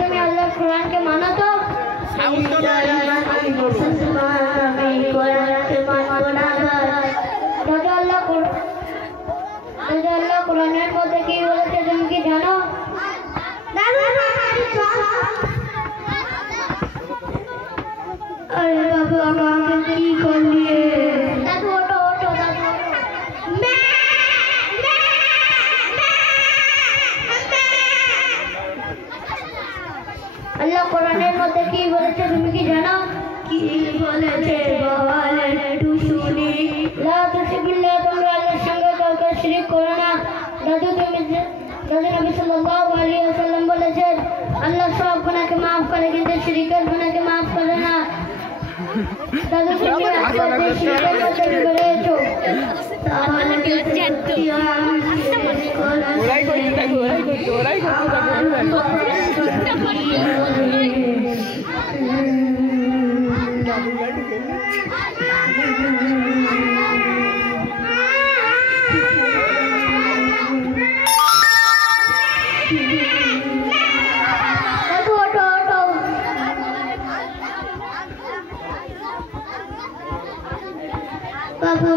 তুমি আল্লাহ কোরআনকে মানো তো? আল্লাহ কোরআনের মধ্যে কি বলেছে তুমি কি জানো? अरे बाबा आगे की कर लिए दादू ओटो ओटो दादू अल्लाह कुराনের মধ্যে কি বলেছে তুমি কি জানো? কি বলেছে বল একটু শুনি। লা তুশরিকুল্লাহ, তোমরা আল্লাহর সঙ্গে কাউকে শিরক করো না। দাদু নবী সাল্লাল্লাহু আলাইহি ওয়াসাল্লাম বলেছেন আল্লাহ সব গুনাহকে maaf করে কিন্তু শিরকের গুনাহকে maaf করে না। দাদু তুমি আজকে শিরকের মধ্যে করেছো তাহলে কি Papa,